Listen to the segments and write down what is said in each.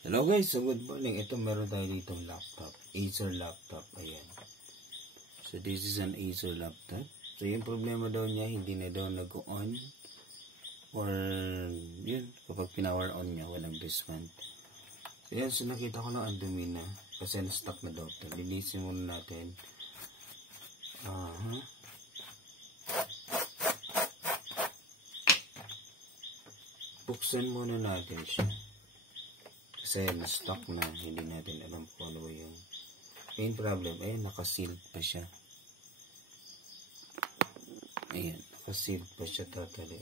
Hello guys, so good morning. Ito meron tayo ditong laptop, Acer laptop, ayan. So this is an Acer laptop. So yung problema daw niya, hindi na daw nag-on or yun, kapag pinower on niya, walang response. So yan, so nakita ko lang ang dumi na kasi na-stuck na daw ito. Linisin muna natin. Buksan muna natin siya. Kasi na-stuck na, hindi natin alam kung ano yung main problem. Ayan, nakasealed pa siya. Ayan, nakasealed pa siya totally.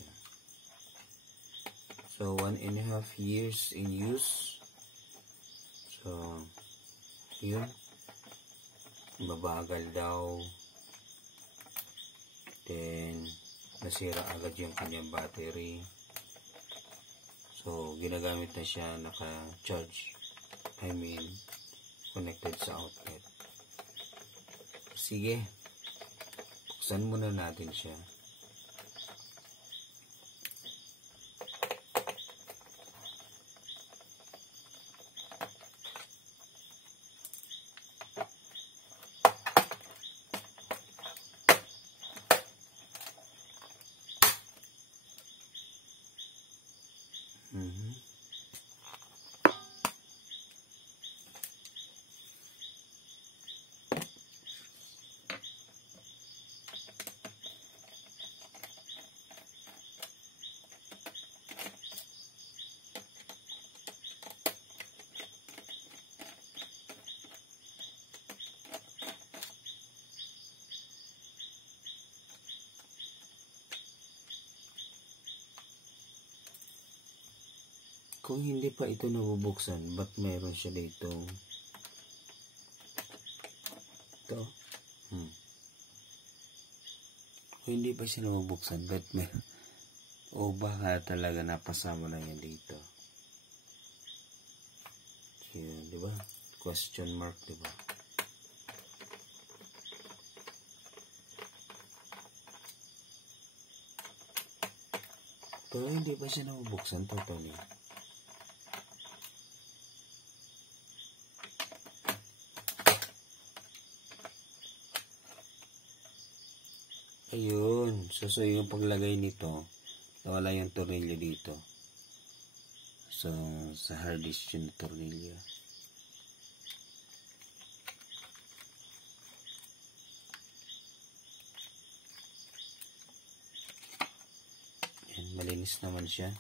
So, 1.5 years in use. So, yun. Mabagal daw. Then, nasira agad yung kanyang battery. So, ginagamit na siya naka-charge. I mean, connected sa outlet. Sige. Buksan muna natin siya. Kung hindi pa ito nabubuksan, ba't mayroon siya dito? Ito. Kung hindi pa siya nabubuksan, ba't may... O baka talaga napasama na yan dito. Yun, diba? Question mark, diba? Pero hindi pa siya nabubuksan totally. Ayun, so yung paglagay nito, nawala yung tornilyo dito. So, sa hard disk yung tornilyo. Ayan, malinis naman siya.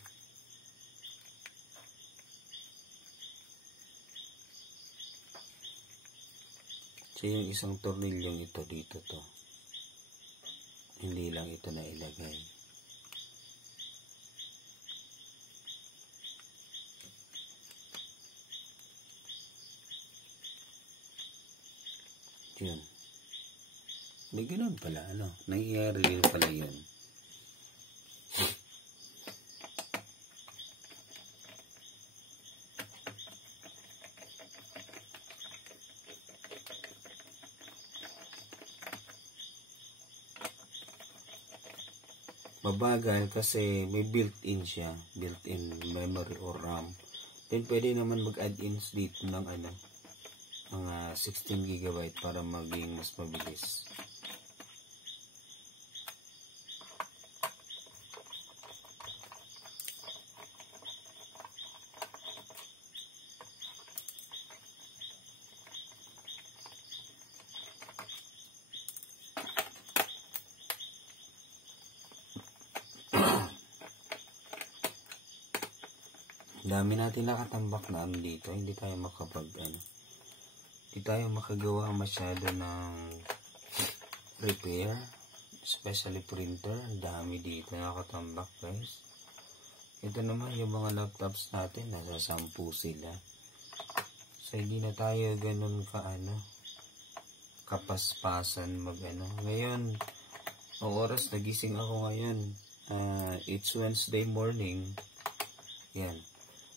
So, yung isang tornilyong ito dito to. Hindi lang ito na ilagay. Yun. May ganoon pala, ano? Nangyayari rin pala yun. Mabagal kasi may built-in siya, built-in memory or RAM. Then pwede naman mag-add-ins dito ng mga 16 GB para maging mas mabilis. Dami natin nakatambak na dito, hindi tayo hindi tayo makagawa masyado ng repair, especially printer. Dami dito nakatambak guys. Ito naman yung mga laptops natin, nasa 10 sila. So hindi na tayo ganun kapaspasan Ngayon, ang oras nagising ako ngayon, it's Wednesday morning. Yan.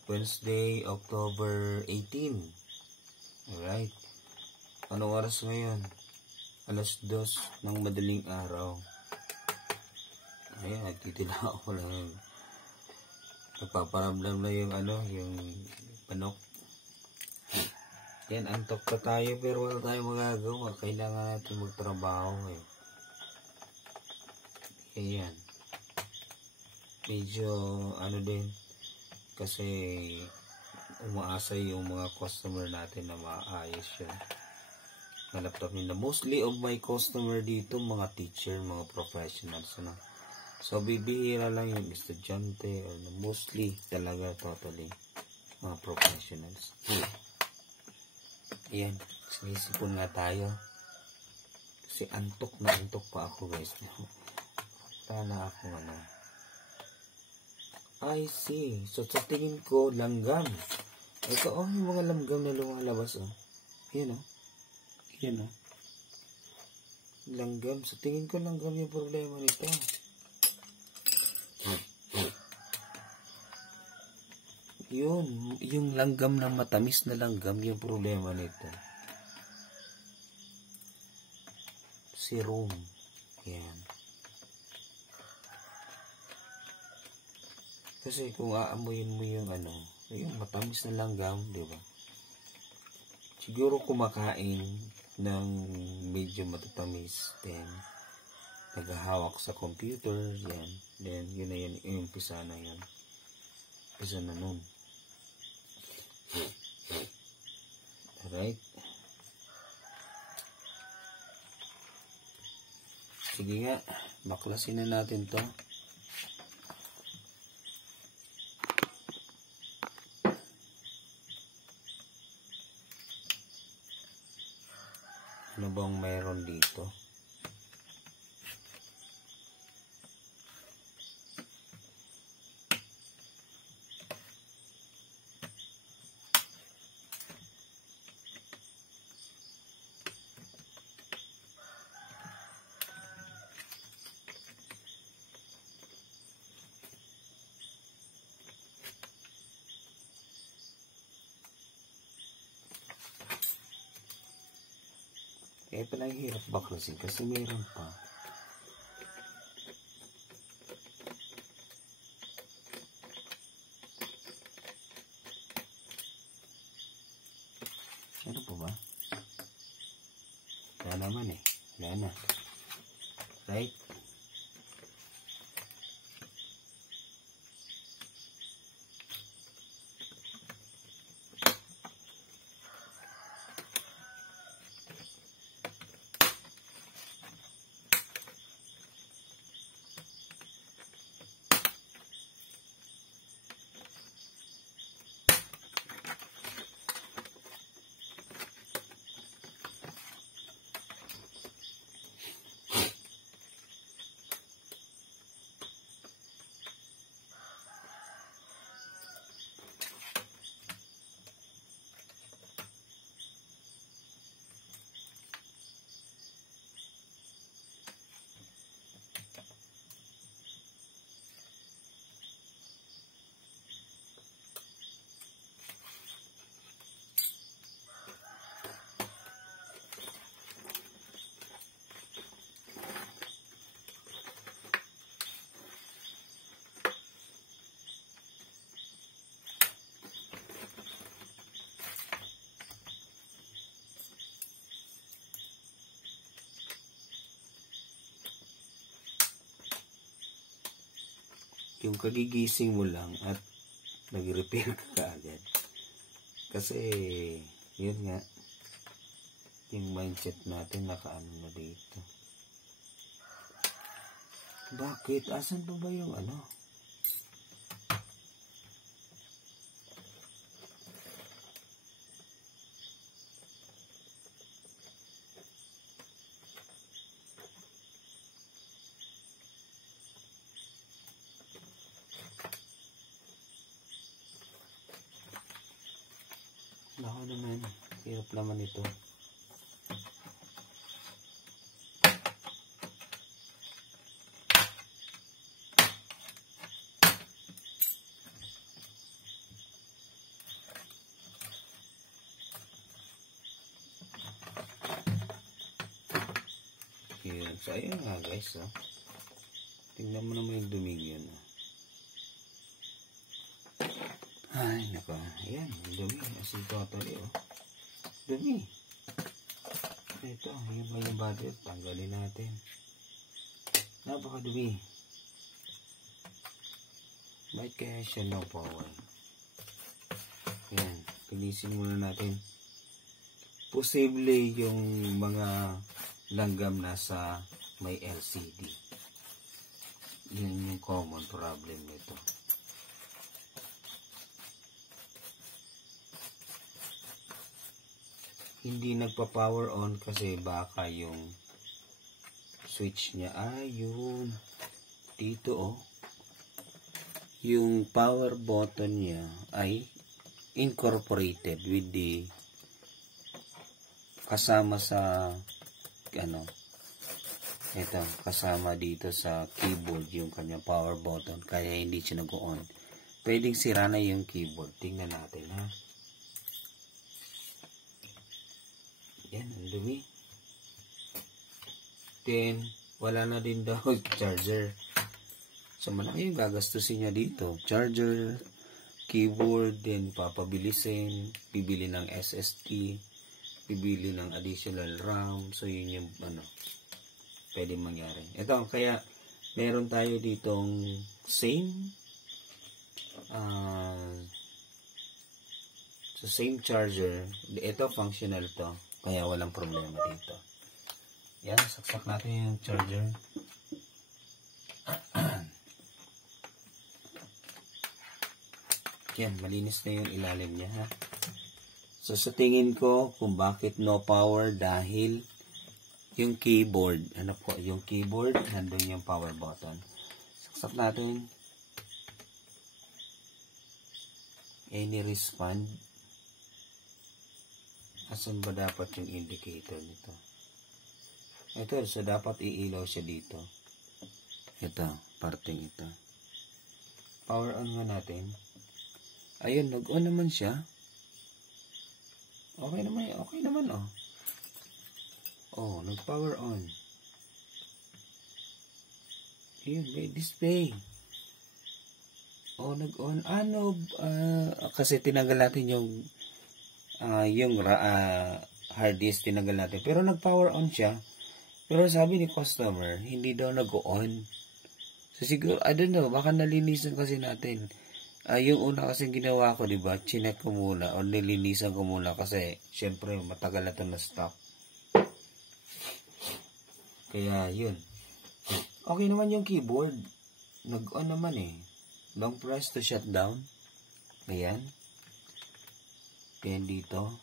Wednesday, October 18. Alright. Anong oras ngayon? 2:00 ng madaling araw. Ayan, nagtitila ako lang. Nagpaparamdam na yung yung manok. Yan, antok pa tayo pero wala tayong magagawa. Kailangan natin magtrabaho eh. Ayan. Medyo ano din. Kasi umaasa yung mga customer natin na maayos yun. Na laptop nila. Mostly of my customer dito, mga teacher, mga professionals. Ano? So, bibihira lang yung estudyante or mostly talaga totally mga professionals. Ayan, sinisipon nga tayo. Kasi antok na antok pa ako guys. Tala ako ano. I see. So, sa tingin ko, langgam. Ito, yung mga langgam na lumalabas, Ayan, Ayan, langgam. Sa tingin ko, langgam yung problema nito. Yun, yung langgam na matamis na langgam, yung problema nito. Serum. Yan. Kasi kung aamuyin mo yung yung matamis na langgam, di ba? Siguro kumakain ng medyo matatamis, then naghahawak sa computer, yan. Then, yun na yun, yung umpisa na yan. Umpisa na nun. Alright. Sige nga, baklasin na natin to. Ano bang mayroon dito? Kaya pala hirap baklasin kasi meron pa. Ano po ba? Wala naman eh. Wala na. Right? Yung kagigising mo lang at nag-repair ka kaagad. Kasi, yun nga, yung mindset natin nakaano na dito. Bakit? Asan pa ba yung Baka naman, hirap naman ito. Ayan. So, ayan nga guys. Tingnan mo naman yung duming yun. Ay, naka. Ayan, yung dumi. As in totally, Dumi. Ito, yung battery. Tanggalin natin. Napakadumi. Bakit kaya siya no power? Yan. Pinisin muna natin. Posible yung mga langgam nasa may LCD. Yun yung common problem nito. Hindi nagpa-power on kasi baka yung switch niya yun dito yung power button niya ay incorporated with the kasama sa ito kasama dito sa keyboard yung kanyang power button, kaya hindi siya nag-on. Pwedeng sira na yung keyboard. Tingnan natin ha. Yan, ang dumi. Then, wala na din daw charger. So, malaki yung gagastusin niya dito. Charger, keyboard, then papabilisin, bibili ng SSD, bibili ng additional RAM. So, yun yung pwede mangyari. Ito, kaya meron tayo ditong same charger. Ito, functional to. Kaya walang problema dito. Yan, saksak natin yung charger. Yan, malinis na yung ilalim niya ha. So sa tingin ko kung bakit no power, dahil yung keyboard, yung keyboard, nandun yung power button. Saksak natin. Any respond. Asan ba dapat yung indicator nito? Ito, so dapat iilaw siya dito. Ito, parting ito. Power on nga natin. Ayun, nag-on naman siya. Okay naman oh. Oh, nag-power on. Ayun, may display. Oh, nag-on. Kasi tinanggal natin yung hard disk, tinanggal natin. Pero nag-power on siya. Pero sabi ni customer, hindi daw nag-on. So siguro, I don't know, baka nalinisan kasi natin. Yung una kasi ginawa ko, diba, chinek ko muna o nilinisan ko muna kasi syempre matagal na ito na stock. Kaya yun. Okay naman yung keyboard. Nag-on naman eh. Long press to shut down. Ayan. Then dito.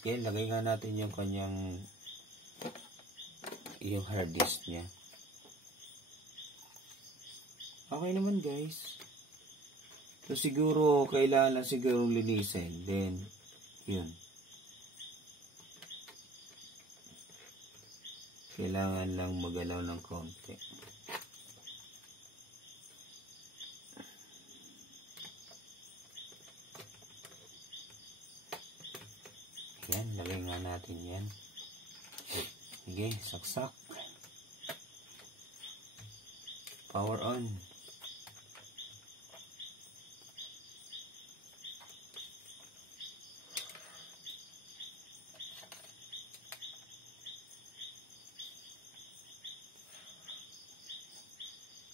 Sige, lagay nga natin yung kanyang yung hard disk niya. Okay naman guys. So siguro kailangan siguro linisin. Then yun. Kailangan lang magalaw ng konti. Yan, lagay nga natin yan. Sige, saksak. Power on.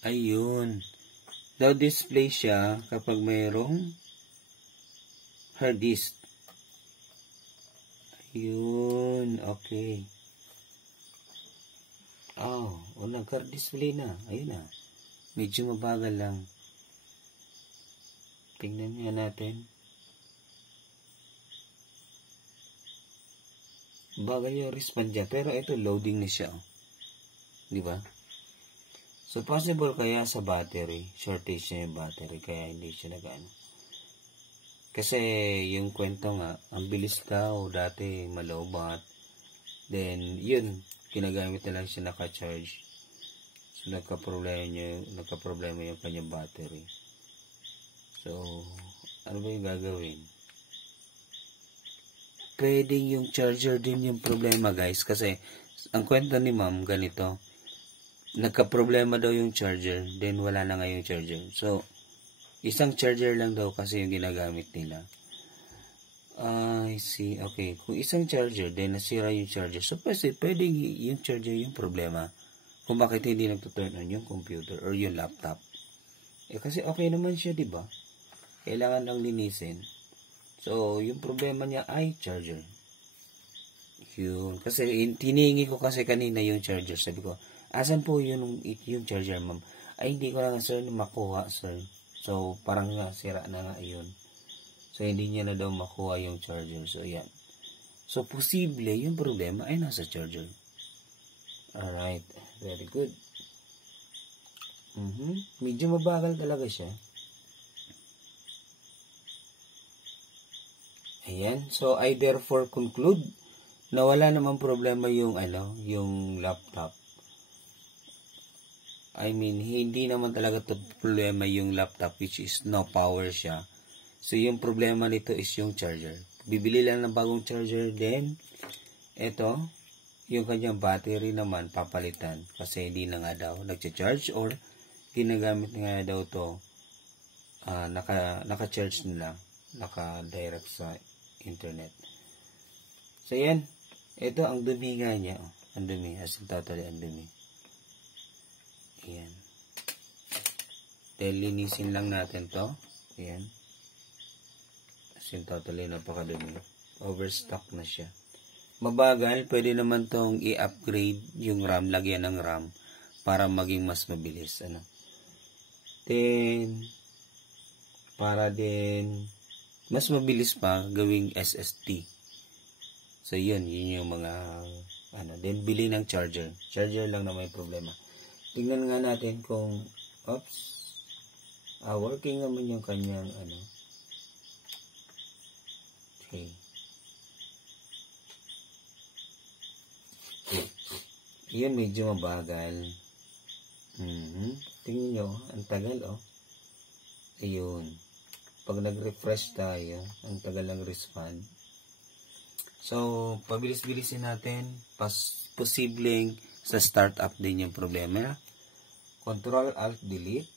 Ayun. Daw display siya kapag mayroong hard disk. Ayun. Okay. Nag-hard display na. Ayun na. Medyo mabagal lang. Tingnan nga natin. Bagal yung respond dyan. Pero ito loading na siya. Diba? So, possible kaya sa battery, shortage na yung battery, kaya hindi siya nag-ano. Kasi, yung kwento nga, ang bilis daw, dati malobat. Then, yun, ginagamit na lang siya naka-charge. So, nagka-problema yung kanyang battery. So, ano ba yung gagawin? Pwedeng yung charger din yung problema, guys. Kasi, ang kwento ni ma'am, ganito. Nagka-problema daw yung charger, then wala na nga yung charger. So, isang charger lang daw kasi yung ginagamit nila. I see. Okay. Kung isang charger, then nasira yung charger. So, pwede yung charger yung problema. Kung bakit hindi nagtuturn on yung computer or yung laptop. Kasi okay naman siya, di ba? Kailangan lang linisin. So, yung problema niya ay charger. Yun. Kasi, tinihingi ko kasi kanina yung charger. Sabi ko, asan po yung charger, ma'am? Ay, hindi ko lang, sir, makuha, sir. So, parang nga, sira na nga yun. So, hindi niya na daw makuha yung charger. So, yan. So, posible yung problema ay nasa charger. Alright. Very good. Medyo mabagal talaga siya. Ayan. So, I therefore conclude na wala namang problema yung, yung laptop. I mean, hindi naman talaga to problema yung laptop, which is no power siya. So, yung problema nito is yung charger. Bibili lang ng bagong charger, then, ito, yung kanyang battery naman, papalitan. Kasi hindi na nga daw nagcha-charge or ginagamit nga daw to, naka-charge nila, naka-direct sa internet. So, yan. Ito, ang dumi nga niya. Ang dumi, as in totally ang dumi. Ayan. Then, linisin lang natin to. Ayan. As in totally napakadumi. Overstock na siya. Mabagal, pwede naman tong i-upgrade yung RAM, lagyan ng RAM para maging mas mabilis. Then, para din mas mabilis pa gawing SSD. So, yun yung mga then bili ng charger. Charger lang na may problema. Tingnan nga natin kung working naman yung kanyang okay. Yun, medyo mabagal. Tingnan nyo, ang tagal, Ayun. Pag nag-refresh tayo, ang tagal ng respond. So, pabilis-bilisin natin. Posibleng sa startup din yung problema. Control-Alt-Delete.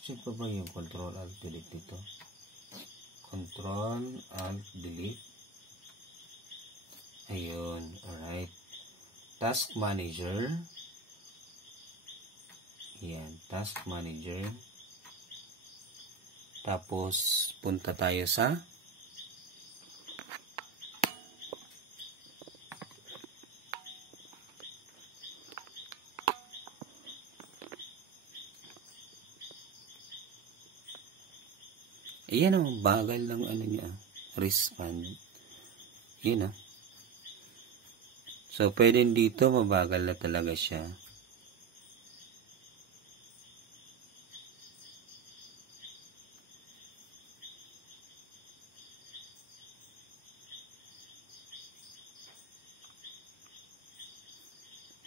Saan pa ba yung Control-Alt-Delete dito? Control-Alt-Delete. Ayun. Alright. Task Manager. Ayan. Task Manager. Tapos, punta tayo sa ayan ang bagal ng niya, respond. Yun So, pwede dito, mabagal na talaga siya.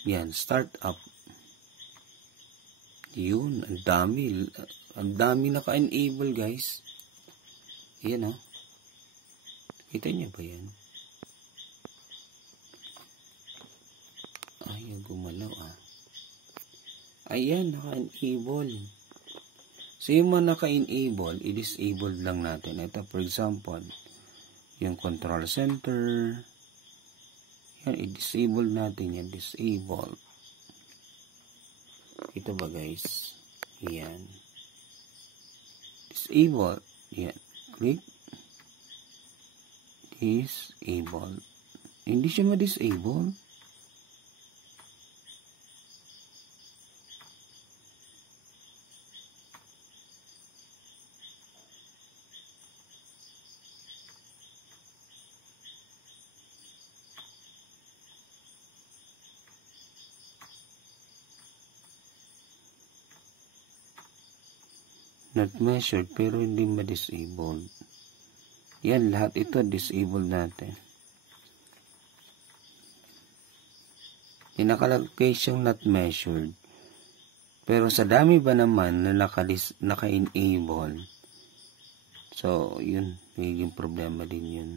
Yan, start up. Yun, ang dami. Ang dami naka-enable, guys. Ayan, Kita niyo ba yan? Ayaw gumalaw, Ayan, naka-enable. So, yung mga naka-enable, i-disable lang natin. Ito, for example, yung control center. Yan, i-disable natin yan. Disable. Ito ba, guys? Yan. Disable. Yan. Click. Disable. Hindi siya ma-disable. Not measured, pero hindi ma-disabled. Yan, lahat ito disabled natin. Yung nakalagay siyang not measured. Pero sa dami ba naman na naka-enable, so, yun, magiging problema din yun.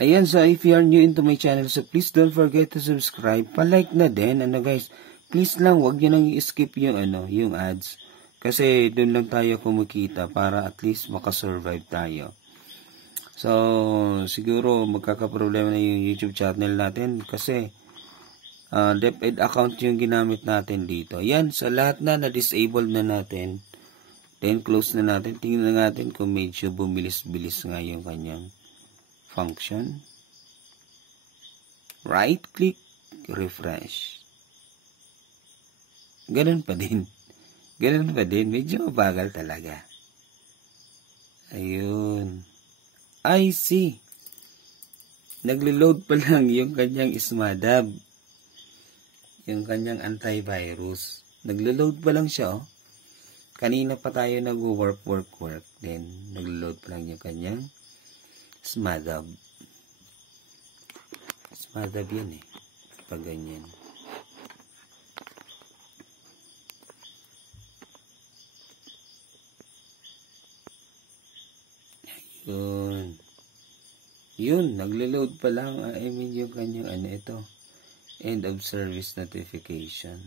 Ayan, so if you are new into my channel, so please don't forget to subscribe. Pa-like na din, guys. Please lang, wag nyo nang i-skip yung, yung ads. Kasi doon lang tayo kumikita para at least makasurvive tayo. So, siguro magkakaproblema na yung YouTube channel natin kasi DepEd account yung ginamit natin dito. Yan, so lahat na na-disable na natin. Then, close na natin. Tingnan natin kung medyo bumilis-bilis nga yung kanyang function. Right-click, refresh. Ganun pa din. Ganun pa din. Medyo mabagal talaga. Ayun. I see. Nagle-load pa lang yung kanyang SMADAB. Yung kanyang antivirus. Nagle-load pa lang siya, oh. Kanina pa tayo nag-work. Then, nagle-load pa lang yung kanyang SMADAB. SMADAB yan eh. Pag ganyan. Yun, nagle-load pa lang. I mean, yung kanyang ito. End of service notification.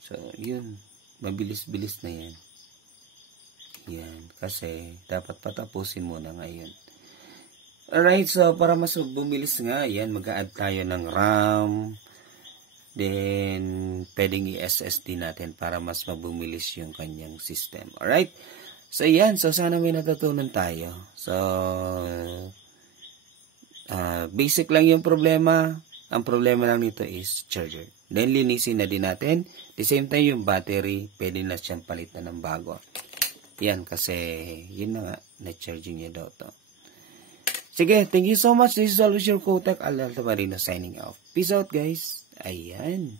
So, yun. Mabilis-bilis na yan. Yan. Kasi, dapat patapusin muna ngayon. Alright, so, para mas bumilis nga, yan, mag-a-add tayo ng RAM. Then, pwedeng i-SSD natin para mas mabumilis yung kanyang system. Alright? So, yan. So, sana may natutunan tayo. So, basic lang yung problema. Ang problema lang nito is charger. Then, linisin na din natin. The same time, yung battery, pwede na siyang palitan ng bago. Yan, kasi, yun na nga, na-charging niya daw to. Sige, thank you so much. This is always your Kotak Al Altamarino signing off. Peace out, guys. Ayan.